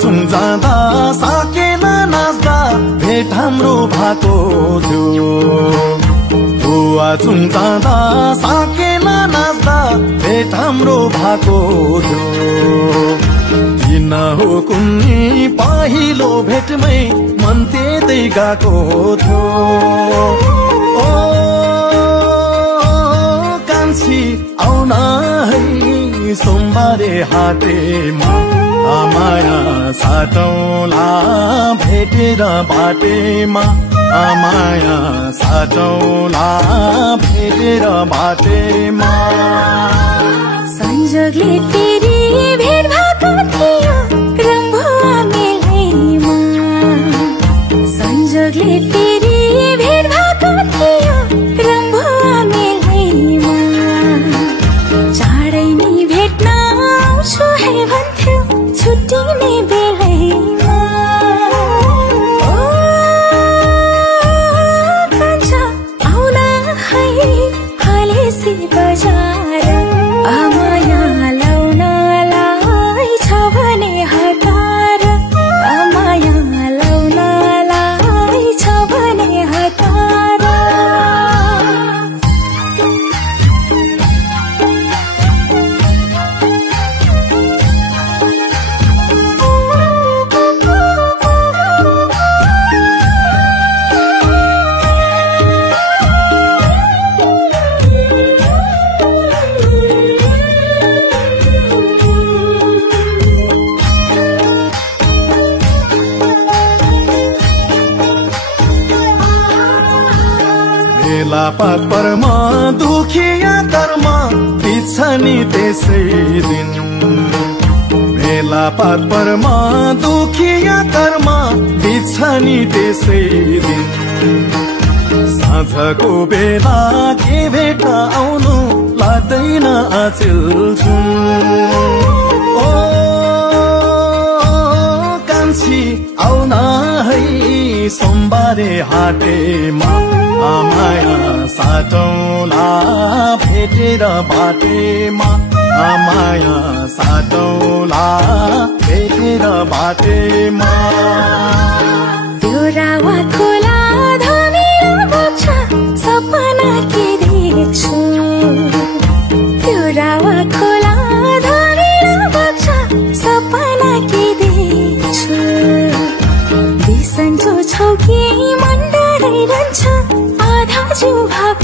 चुङ जाँदा साकेला नाच्दा भेट हाम्रो भएको थियो बुवा चुङ जाँदा साकेला नाच्दा भेट हाम्रो भएको थियो किन हो कुन्नी पहिलो भेटमै मन त्यतै गएको थियो ओ कान्छी आउन है सोमबारे हाटेमा माया साटौला भेटेर बाटेमा माया साटौला भेटेर बाटेमा संजोगले फेरि भेट भएको थियो रम्भुवा मेलैमा संजोगले फेरि भेट भएको थियो रम्भुवा मेलैमा चाँडै नै भेट्न आउँछु है भन्थ्यो छुट्टिने बेलैमा ओ कान्छा आउन है हालेसी बजार माया लाउनलाई छ भने हतार माया लाउनलाई छ भने हतार पात परमा दुखिया कर्म बित्छ नि त्यसै दिन मेला पात परमा दुखिया कर्म बित्छ नि त्यसै दिन साँझको बेला के भेट्न आउनु लाग्दैन आचेल जुन ओ कान्छी आउन है सोमबारे हाटेमा माया साटौला भेटेर बाटेमा माया साटौला भेटेर बाटेमा त्यो रावा खोला धमिलो बग्छ सपना के देख्छु त्यो रावा खोला धमिलो बग्छ सपना के देख्छु बिसन्चो छौ कि मन डराइरहन्छ आधा जिउ भएको